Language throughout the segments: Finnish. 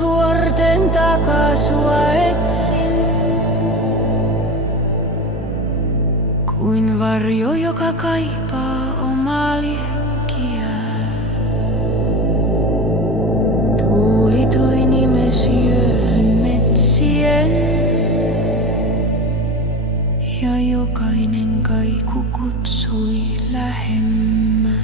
vuorten takaa sua etsin. Kuin varjo, joka kaipaa omaa liekkiään. Tuuli toi nimesi yöhön metsien. Ja jokainen kaiku kutsui lähemmän.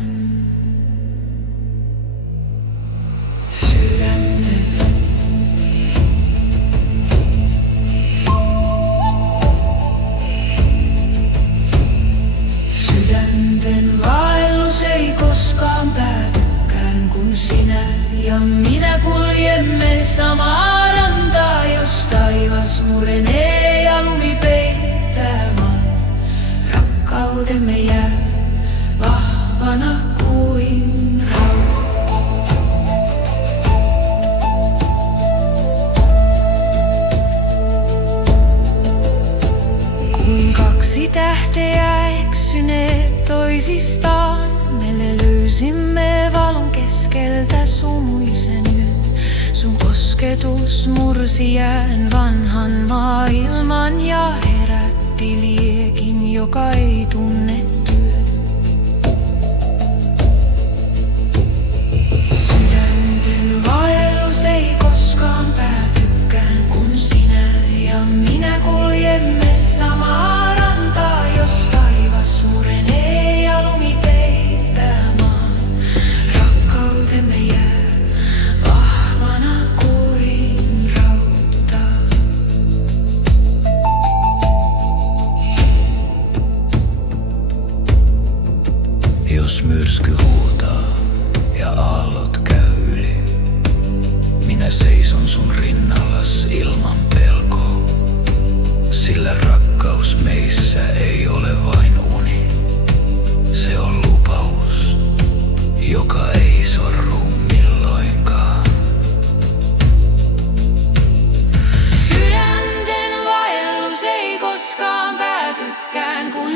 Sydänten vaellus ei koskaan päätykään, kun sinä ja minä kuljemme samaa rantaa, jos taivas murenee ja lumi peittää maan. Rakkautemme jää vahvana kuin rauha. Kuin kaksi tähteä eksyneet toisistaan, me löysimme valon keskeltä sumuisen yön. Sun kosketus mursi jään vanhan maailman ja herätti liekin, joka ei tunne työn. Sydänten vaellus ei koskaan päätykään, kun sinä ja minä kuljemme samaa rantaa, jos taivas murenee ja lumi peittää maan. Rakkautemme jää vahvana kuin rauta. Jos myrsky huutaa ja aallot käy yli, minä seison sun rinnallas ilman pelkoa. Sillä rakkaus meissä ei ole vain uni, se on lupaus, joka ei sorru milloinkaan. Sydänten vaellus ei koskaan päätykään, kun